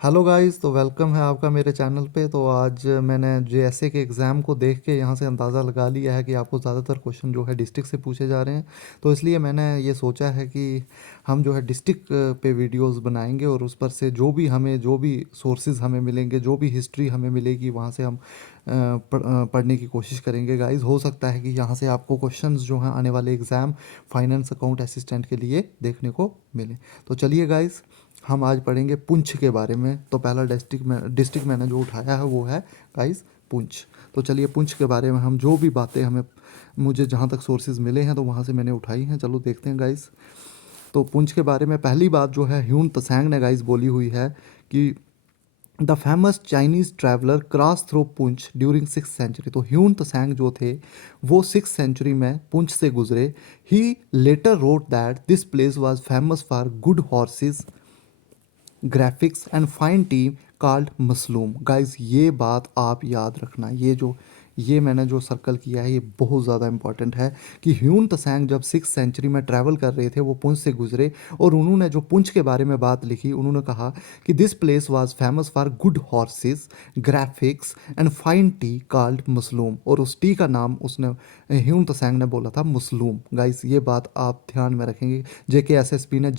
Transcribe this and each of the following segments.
Hello guys, तो welcome है आपका मेरे चैनल पे। तो आज मैंने जेएसए के एग्ज़ाम को देख के यहाँ से अंदाज़ा लगा लिया है कि आपको ज़्यादातर क्वेश्चन जो है डिस्ट्रिक्ट से पूछे जा रहे हैं। तो इसलिए मैंने ये सोचा है कि हम जो है डिस्ट्रिक्ट पे वीडियोस बनाएंगे और उस पर से जो भी सोर्सेज हमें मिलेंगे, जो भी हिस्ट्री हमें मिलेगी, वहाँ से हम पढ़ने की कोशिश करेंगे गाइस। हो सकता है कि यहाँ से आपको क्वेश्चंस जो हैं आने वाले एग्ज़ाम फाइनेंस अकाउंट असिस्टेंट के लिए देखने को मिले। तो चलिए गाइस, हम आज पढ़ेंगे पुंछ के बारे में। तो पहला डिस्ट्रिक्ट मैंने जो उठाया है वो है गाइस पुंछ। तो चलिए पुंछ के बारे में हम जो भी बातें मुझे जहाँ तक सोर्सेज मिले हैं तो वहाँ से मैंने उठाई हैं। चलो देखते हैं गाइस। तो पुंछ के बारे में पहली बात जो है ह्यून त्सांग ने गाइस बोली हुई है कि the famous Chinese traveller cross through Poonch during 6th century. तो ह्यून त्सांग जो थे वो 6th सेंचुरी में पुंछ से गुजरे। He later wrote that this place was famous for good horses, graphics and fine team called मसलूम। गाइज ये बात आप याद रखना, ये मैंने जो सर्कल किया है ये बहुत ज़्यादा इंपॉर्टेंट है कि ह्यून त्सांग जब 6th सेंचुरी में ट्रैवल कर रहे थे वो पुंछ से गुजरे और उन्होंने जो पुंछ के बारे में बात लिखी, उन्होंने कहा कि this place was famous for good horses, graphics and fine tea called मसलूम। और उस टी का नाम उसने ह्यून त्सांग ने बोला था मसलूम। गाइस ये बात आप ध्यान में रखेंगे। JKSSP ने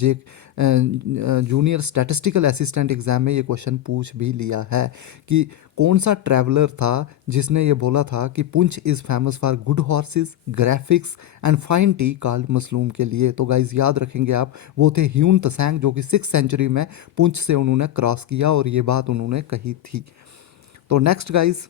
जूनियर स्टैटिस्टिकल असिस्टेंट एग्ज़ाम में ये क्वेश्चन पूछ भी लिया है कि कौन सा ट्रैवलर था जिसने ये बोला था कि Poonch is famous for good horses, graphics and fine tea called मसलूम के लिए। तो गाइज याद रखेंगे आप, वो थे ह्यून त्सांग जो कि 6th सेंचुरी में पुंछ से उन्होंने क्रॉस किया और ये बात उन्होंने कही थी। तो नेक्स्ट गाइज,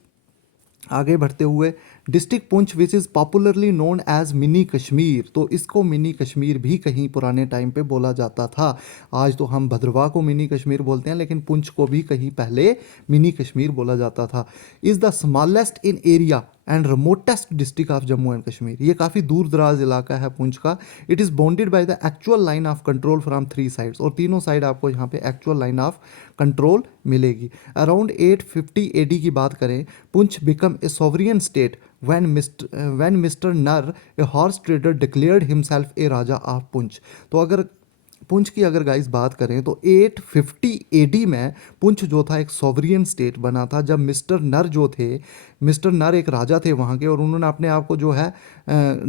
आगे बढ़ते हुए, district Poonch which is popularly known as mini Kashmir. तो इसको मिनी कश्मीर भी कहीं पुराने टाइम पे बोला जाता था। आज तो हम भद्रवाह को मिनी कश्मीर बोलते हैं, लेकिन पुंछ को भी कहीं पहले मिनी कश्मीर बोला जाता था। Is the smallest in area and remotest district of Jammu and Kashmir. ये काफ़ी दूर दराज इलाका है पुंछ का। It is bounded by the actual line of control from 3 sides. और तीनों साइड आपको यहाँ पे एक्चुअल लाइन ऑफ कंट्रोल मिलेगी। अराउंड 850 AD की बात करें, Poonch become a sovereign state when Mr. Nar, a horse trader, declared himself a raja of Poonch. तो अगर पुंछ की अगर गाइस बात करें तो 850 AD में पुंछ जो था एक सॉवरियन स्टेट बना था, जब मिस्टर नर जो थे, मिस्टर नर एक राजा थे वहाँ के और उन्होंने अपने आप को जो है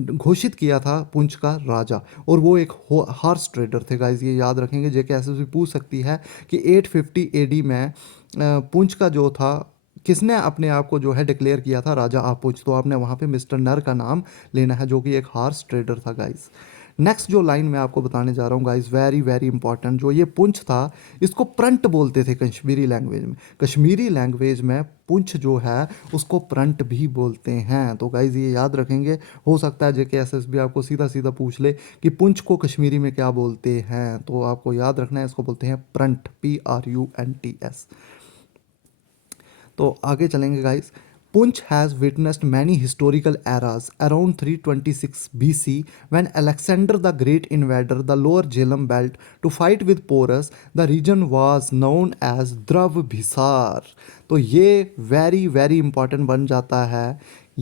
घोषित किया था पुंछ का राजा। और वो एक हॉर्स ट्रेडर थे गाइस, ये याद रखेंगे। JKSSP पूछ सकती है कि 850 AD में पुंछ का जो था, किसने अपने आप को जो है डिक्लेयर किया था राजा ऑफ पुंछ। तो आपने वहाँ पे मिस्टर नर का नाम लेना है जो कि एक हॉर्स ट्रेडर था गाइस। नेक्स्ट जो लाइन मैं आपको बताने जा रहा हूँ गाइस, वेरी वेरी इंपॉर्टेंट, जो ये पुंछ था इसको प्रंट बोलते थे कश्मीरी लैंग्वेज में। कश्मीरी लैंग्वेज में पुंछ जो है उसको प्रंट भी बोलते हैं। तो गाइज ये याद रखेंगे। हो सकता है JKSSP आपको सीधा सीधा पूछ ले कि पुंछ को कश्मीरी में क्या बोलते हैं, तो आपको याद रखना है इसको बोलते हैं प्रंट, PRUNTS। तो आगे चलेंगे guys. Punch has witnessed many historical eras. Around 326 BC, when Alexander the Great invaded the lower Jhelum belt to fight with Porus, the region was known as Dravbhisar। तो ये वेरी वेरी इंपॉर्टेंट बन जाता है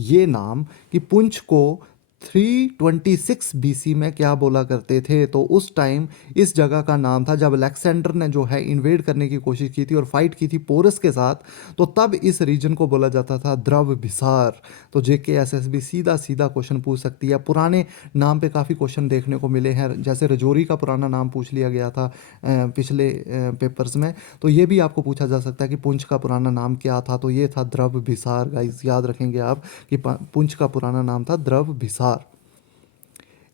ये नाम कि पुंछ को 326 BC में क्या बोला करते थे। तो उस टाइम इस जगह का नाम था, जब अलेक्जेंडर ने जो है इन्वेड करने की कोशिश की थी और फाइट की थी पोरस के साथ, तो तब इस रीजन को बोला जाता था द्रव भिसार। तो JKSSB सीधा सीधा क्वेश्चन पूछ सकती है। पुराने नाम पे काफ़ी क्वेश्चन देखने को मिले हैं, जैसे रजौरी का पुराना नाम पूछ लिया गया था पिछले पेपर्स में। तो ये भी आपको पूछा जा सकता है कि पुंछ का पुराना नाम क्या था। तो ये था द्रव भिसार। गाइस याद रखेंगे आप कि पुंछ का पुराना नाम था द्रव भिसार।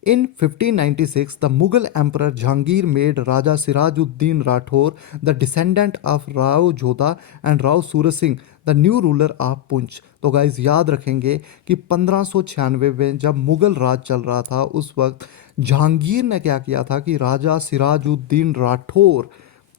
In 1596, the Mughal Emperor Jahangir made Raja Sirajuddin Rathore, the descendant of Rao Jodha and Rao Suraj Singh, the new ruler of Punch। तो गाइज याद रखेंगे कि 1596 में जब मुगल राज चल रहा था, उस वक्त जहांगीर ने क्या किया था कि राजा सिराजुद्दीन राठौर,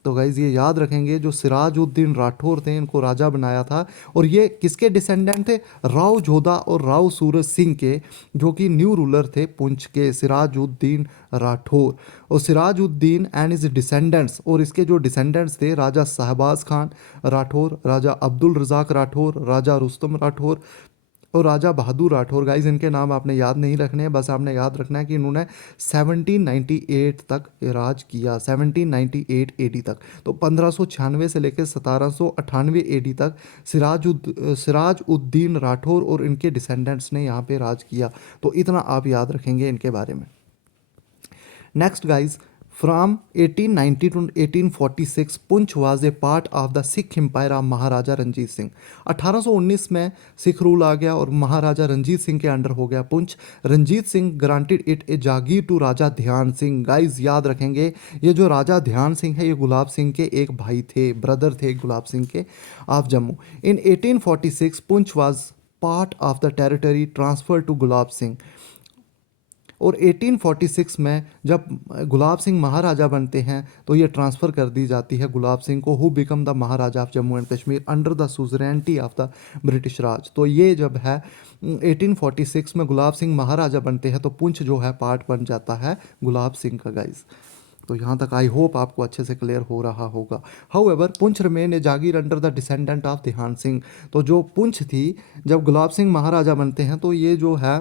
तो गाइज ये याद रखेंगे, जो सिराजुद्दीन राठौर थे इनको राजा बनाया था। और ये किसके डिसेंडेंट थे? राव जोधा और राव सूरज सिंह के, जो कि न्यू रूलर थे पुंछ के, सिराजुद्दीन राठौर। और सिराजुद्दीन एंड इज डिसेंडेंट्स, और इसके जो डिसेंडेंट्स थे, राजा शहबाज खान राठौर, राजा अब्दुल रज़ाक राठौर, राजा रुस्तम राठौर और राजा बहादुर राठौर, गाइज इनके नाम आपने याद नहीं रखने हैं, बस आपने याद रखना है कि इन्होंने 1798 तक राज किया, 1798 एडी तक। तो 1596 से लेकर 1798 एडी तक सिराज उद्दीन राठौर और इनके डिसेंडेंट्स ने यहाँ पे राज किया। तो इतना आप याद रखेंगे इनके बारे में। Next guys, from 1890 to 1846 Poonch was a part of the Sikh empire of Maharaja Ranjit Singh. 1819 में सिख रूल आ गया और महाराजा रंजीत सिंह के अंडर हो गया Poonch. Ranjit Singh granted it a jagir to Raja Dhyan Singh. Guys याद रखेंगे, ये जो राजा ध्यान सिंह है ये गुलाब सिंह के एक भाई थे, ब्रदर थे गुलाब सिंह के of Jammu. In 1846 Poonch was part of the territory transfer to Gulab Singh. और 1846 में जब गुलाब सिंह महाराजा बनते हैं तो ये ट्रांसफ़र कर दी जाती है गुलाब सिंह को, who become the Maharaja of Jammu and Kashmir under the suzerainty of the British Raj. तो ये जब है 1846 में गुलाब सिंह महाराजा बनते हैं तो पुंछ जो है पार्ट बन जाता है गुलाब सिंह का। गाइज तो यहाँ तक आई होप आपको अच्छे से क्लियर हो रहा होगा। However Poonch remain A Jagir under the descendant of ध्यान सिंह। तो जो पुंछ थी जब गुलाब सिंह महाराजा बनते हैं तो ये जो है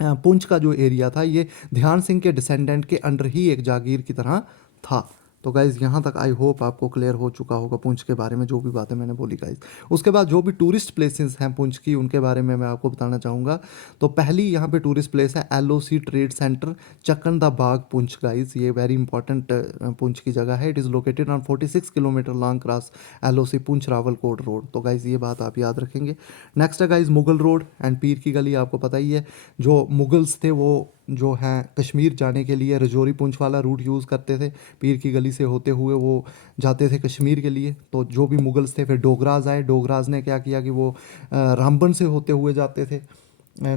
पुंछ का जो एरिया था ये ध्यान सिंह के डिसेंडेंट के अंडर ही एक जागीर की तरह था। तो गाइज़ यहाँ तक आई होप आपको क्लियर हो चुका होगा पुंछ के बारे में जो भी बातें मैंने बोली गाइज़। उसके बाद जो भी टूरिस्ट प्लेसेस हैं पुंछ की उनके बारे में मैं आपको बताना चाहूँगा। तो पहली यहाँ पे टूरिस्ट प्लेस है LOC ट्रेड सेंटर चक्कन दा बाग पुंछ। गाइज़ ये वेरी इंपॉर्टेंट पुंछ की जगह है। It is located on 46 kilometre long cross LOC Poonch Rawalakot road. तो गाइज़ ये बात आप याद रखेंगे। नेक्स्ट है गाइज़ मुगल रोड एंड पीर की गली। आपको पता ही है जो मुगल्स थे वो जो हैं कश्मीर जाने के लिए रजौरी पुंछ वाला रूट यूज़ करते थे, पीर की गली से होते हुए वो जाते थे कश्मीर के लिए। तो जो भी मुगल्स थे, फिर डोगराज आए, डोगराज ने क्या किया कि वो रामबन से होते हुए जाते थे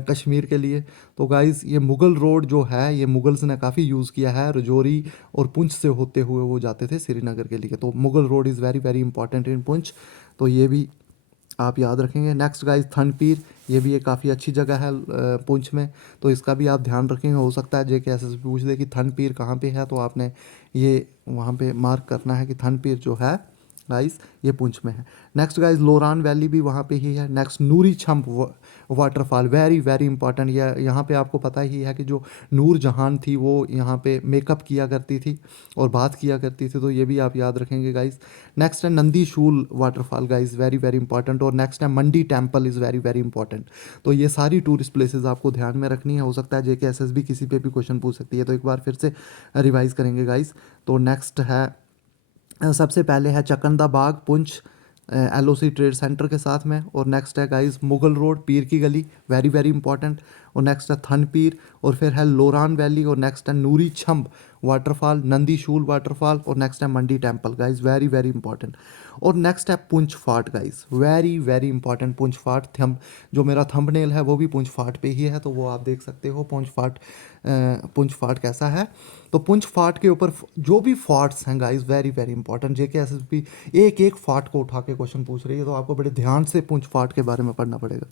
कश्मीर के लिए। तो गाइज़ ये मुग़ल रोड जो है ये मुगल्स ने काफ़ी यूज़ किया है, रजौरी और पुंछ से होते हुए वो जाते थे श्रीनगर के लिए। तो Mughal road is very very important in Poonch, तो ये भी आप याद रखेंगे। नेक्स्ट गाइज थनपीर, ये भी एक काफ़ी अच्छी जगह है पुंछ में, तो इसका भी आप ध्यान रखेंगे। हो सकता है JK SSB पूछ दे कि थनपीर कहाँ पे है, तो आपने ये वहाँ पे मार्क करना है कि थनपीर जो है गाइस ये पुंछ में है। नेक्स्ट गाइस लोरान वैली भी वहाँ पे ही है। नेक्स्ट नूरी छंप वाटरफॉल, वेरी वेरी इंपॉर्टेंट। यहाँ पे आपको पता ही है कि जो नूर जहान थी वो यहाँ पे मेकअप किया करती थी और बात किया करती थी, तो ये भी आप याद रखेंगे गाइस। नेक्स्ट है Nandi Shool waterfall guys, very very important. और नेक्स्ट है Mandi temple is very very important. तो ये सारी टूरिस्ट प्लेसेस आपको ध्यान में रखनी है। हो सकता है JK SSB किसी पे भी क्वेश्चन पूछ सकती है, तो एक बार फिर से रिवाइज करेंगे गाइस। तो नेक्स्ट है सबसे पहले है चकंदा बाग पुंछ LOC ट्रेड सेंटर के साथ में। और नेक्स्ट है गाइस मुगल रोड पीर की गली, वेरी वेरी इंपॉर्टेंट। और नेक्स्ट है थनपीर, और फिर है लोरान वैली, और नेक्स्ट है नूरी छंब वाटरफॉल, नंदी शूल वाटरफॉल, और नेक्स्ट है Mandi temple guys, very very important. और नेक्स्ट है Poonch fort guys, very very important Poonch fort. जो मेरा थंबनेल है वो भी पुंछ फाट पे ही है, तो वो आप देख सकते हो पुंछ फाट कैसा है। तो पुंछ फाट के ऊपर जो भी फाट्स हैं guys, very very important. JK SSB एक एक फाट को उठा के क्वेश्चन पूछ रही है, तो आपको बड़े ध्यान से पुंछ फाट के बारे में पढ़ना पड़ेगा।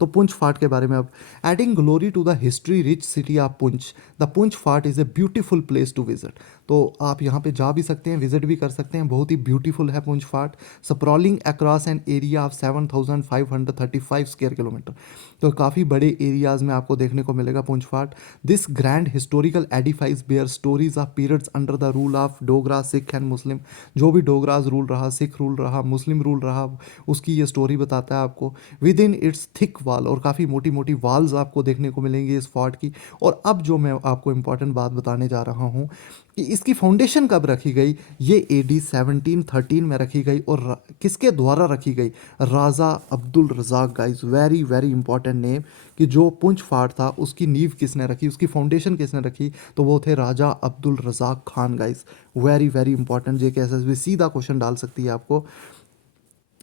तो पुंछ फाट के बारे में अब, adding glory to the history rich city of Poonch, the Poonch fort is a beautiful place to visit. तो आप यहाँ पे जा भी सकते हैं, विजिट भी कर सकते हैं, बहुत ही ब्यूटीफुल है पुंछ फाट। Sprawling across an area of 7535 square kilometre, तो काफ़ी बड़े एरियाज़ में आपको देखने को मिलेगा Poonch fort. This grand historical edifice bear stories of periods under the rule of Dogra Sikh and Muslim. जो भी डोगराज रूल रहा, सिख रूल रहा, मुस्लिम रूल रहा, उसकी ये स्टोरी बताता है आपको। विद इन इट्स थिक वाल, और काफ़ी मोटी मोटी वाल्स आपको देखने को मिलेंगी इस फोर्ट की। और अब जो मैं आपको इंपॉर्टेंट बात बताने जा रहा हूँ कि इसकी फाउंडेशन कब रखी गई, ये AD 1713 में रखी गई। और किसके द्वारा रखी गई, Raja Abdul Razzaq guys, very very important name. कि जो पुंछ फाट था उसकी नींव किसने रखी, उसकी फाउंडेशन किसने रखी, तो वो थे Raja Abdul Razzaq Khan guys, very very important. JK SSB सीधा क्वेश्चन डाल सकती है आपको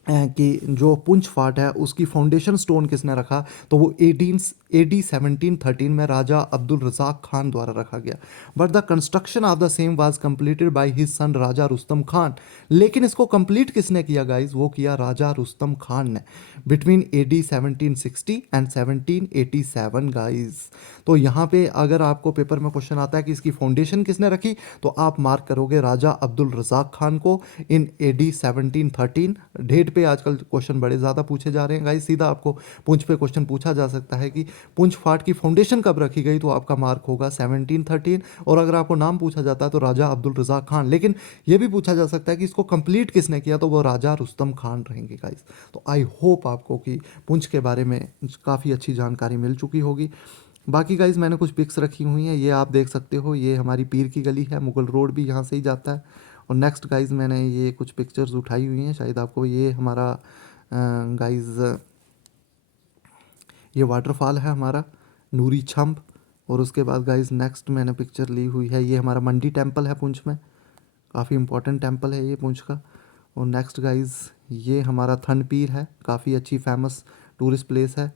कि जो पुंछ फाट है उसकी फाउंडेशन स्टोन किसने रखा, तो वो AD 1713 में राजा अब्दुल रज़ाक खान द्वारा रखा गया। But the construction of the same was completed by his son Raja Rustam Khan. लेकिन इसको कंप्लीट किसने किया गाइस, वो किया राजा रुस्तम खान ने, बिटवीन AD 1760 एंड 1787 गाइस। तो यहाँ पे अगर आपको पेपर में क्वेश्चन आता है कि इसकी फाउंडेशन किसने रखी, तो आप मार्क करोगे राजा अब्दुल रज़ाक खान को इन AD 1713, डेट पे आजकल क्वेश्चन बड़े ज़्यादा पूछे जा रहे हैं गाइस। सीधा आपको पुंछ पे क्वेश्चन पूछा जा सकता है कि पुंछ फाट की फाउंडेशन कब रखी गई, तो आपका मार्क होगा 1713। और अगर आपको नाम पूछा जाता है तो राजा अब्दुल रज़ाक खान। लेकिन ये भी पूछा जा सकता है कि इसको कंप्लीट किसने किया, तो वो राजा रुस्तम खान रहेंगे गाइस। तो आई होप आपको कि पुंछ के बारे में काफ़ी अच्छी जानकारी मिल चुकी होगी। बाकी गाइज मैंने कुछ पिक्स रखी हुई हैं, ये आप देख सकते हो। ये हमारी पीर की गली है, मुगल रोड भी यहाँ से ही जाता है। और नेक्स्ट गाइज मैंने ये कुछ पिक्चर्स उठाई हुई हैं, शायद आपको ये हमारा गाइज ये वाटरफॉल है हमारा नूरी छंब। और उसके बाद गाइज नेक्स्ट मैंने पिक्चर ली हुई है, ये हमारा मंडी टेम्पल है पुंछ में, काफ़ी इंपॉर्टेंट टेम्पल है ये पुंछ का। और नेक्स्ट गाइज ये हमारा थन पीर है, काफ़ी अच्छी फेमस टूरिस्ट प्लेस है।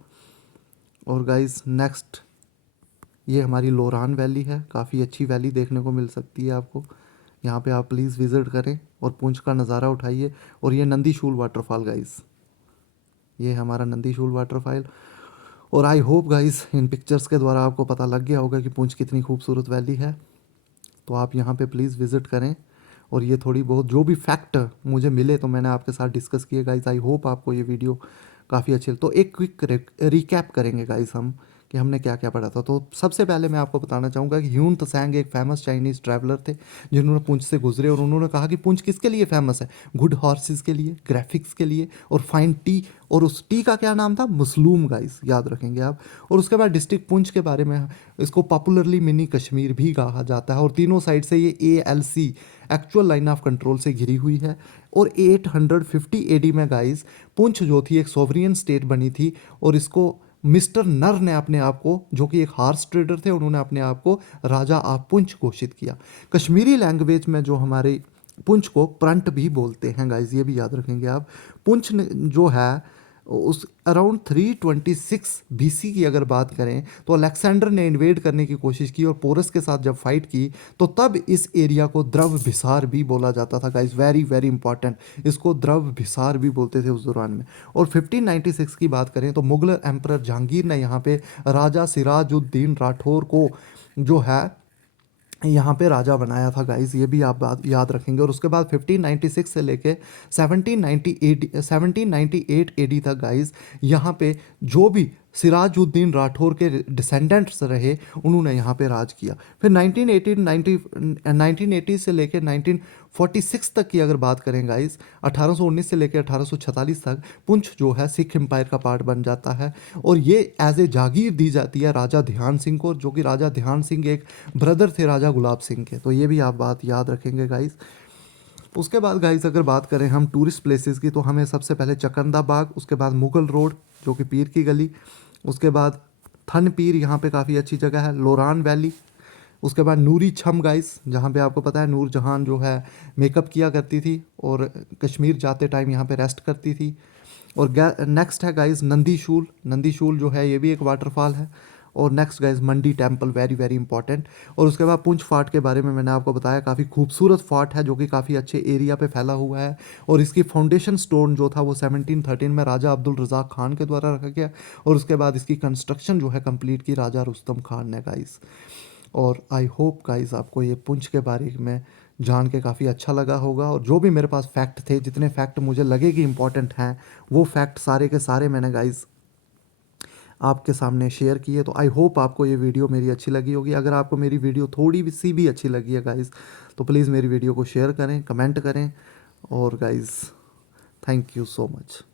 और गाइज नेक्स्ट ये हमारी लोरान वैली है, काफ़ी अच्छी वैली देखने को मिल सकती है आपको। यहाँ पे आप प्लीज़ विज़िट करें और पुंछ का नज़ारा उठाइए। और ये नंदीशूल वाटरफॉल गाइस, ये हमारा नंदीशूल वाटरफॉल। और I hope guys in pictures के द्वारा आपको पता लग गया होगा कि पुंछ कितनी खूबसूरत वैली है। तो आप यहाँ पे प्लीज़ विज़िट करें। और ये थोड़ी बहुत जो भी फैक्ट मुझे मिले तो मैंने आपके साथ डिस्कस किए गाइस। आई होप आपको ये वीडियो काफ़ी अच्छी। तो एक क्विक रिकैप करेंगे गाइस हम कि हमने क्या क्या पढ़ा था। तो सबसे पहले मैं आपको बताना चाहूँगा कि ह्यून त्सांग एक फेमस चाइनीज़ ट्रैवलर थे जिन्होंने पुंछ से गुजरे। और उन्होंने कहा कि पुंछ किसके लिए फेमस है, गुड हॉर्सेस के लिए, ग्राफिक्स के लिए और फाइन टी। और उस टी का क्या नाम था, मसलूम गाइस, याद रखेंगे आप। और उसके बाद डिस्ट्रिक्ट पुंछ के बारे में इसको पॉपुलरली मिनी कश्मीर भी कहा जाता है। और तीनों साइड से ये ALC actual line of control से घिरी हुई है। और 850 AD में गाइस पुंछ जो थी एक सोवरियन स्टेट बनी थी। और इसको मिस्टर नर ने अपने आप को, जो कि एक हार्स ट्रेडर थे, उन्होंने अपने आप को राजा ऑफ पुंछ घोषित किया। कश्मीरी लैंग्वेज में जो हमारे पुंछ को प्रंट भी बोलते हैं गाइस, ये भी याद रखेंगे आप। पुंछ जो है उस अराउंड 326 BC की अगर बात करें तो अलेक्जेंडर ने इन्वेड करने की कोशिश की और पोरस के साथ जब फाइट की तो तब इस एरिया को द्रव भिसार भी बोला जाता था गाइस। वेरी वेरी इंपॉर्टेंट, इसको द्रव भिसार भी बोलते थे उस दौरान में। और 1596 की बात करें तो मुगल एम्परर जहांगीर ने यहाँ पे राजा सिराजुद्दीन राठौर को जो है यहाँ पे राजा बनाया था गाइस, ये भी आप बात याद रखेंगे। और उसके बाद 1596 से लेके 1798 AD तक गाइस यहाँ पे जो भी सिराजुद्दीन राठौर के डिसेंडेंट्स रहे उन्होंने यहाँ पे राज किया। फिर 1980 से लेके 1946 तक की अगर बात करें गाइस, 1819 से लेकर 1846 तक पुंछ जो है सिख एम्पायर का पार्ट बन जाता है। और ये एज ए जागीर दी जाती है राजा ध्यान सिंह को, जो कि राजा ध्यान सिंह एक ब्रदर थे राजा गुलाब सिंह के। तो ये भी आप बात याद रखेंगे गाइस। उसके बाद गाइस अगर बात करें हम टूरिस्ट प्लेसेस की, तो हमें सबसे पहले चकंदा बाग, उसके बाद मुगल रोड जो कि पीर की गली, उसके बाद थन पीर, यहाँ पे काफ़ी अच्छी जगह है, लोरान वैली, उसके बाद नूरी छम गाइस, जहाँ पे आपको पता है नूर जहान जो है मेकअप किया करती थी और कश्मीर जाते टाइम यहाँ पे रेस्ट करती थी। और नेक्स्ट है गाइस नंदीशूल, नंदीशूल जो है ये भी एक वाटरफॉल है। और नेक्स्ट गाइस मंडी टेम्पल, वेरी वेरी इंपॉर्टेंट। और उसके बाद पुंछ फार्ट के बारे में मैंने आपको बताया, काफ़ी खूबसूरत फार्ट है जो कि काफ़ी अच्छे एरिया पे फैला हुआ है। और इसकी फाउंडेशन स्टोन जो था वो 1713 में राजा अब्दुल रज़ाक खान के द्वारा रखा गया। और उसके बाद इसकी कंस्ट्रक्शन जो है कंप्लीट की राजा रुस्तम खान ने गाइस। और आई होप गाइस आपको ये पुंछ के बारे में जान के काफ़ी अच्छा लगा होगा। और जो भी मेरे पास फैक्ट थे, जितने फैक्ट मुझे लगे कि इंपॉर्टेंट हैं, वो फैक्ट सारे के सारे मैंने गाइस आपके सामने शेयर किए। तो आई होप आपको ये वीडियो मेरी अच्छी लगी होगी। अगर आपको मेरी वीडियो थोड़ी सी भी अच्छी लगी है गाइस, तो प्लीज़ मेरी वीडियो को शेयर करें, कमेंट करें। और guys thank you so much.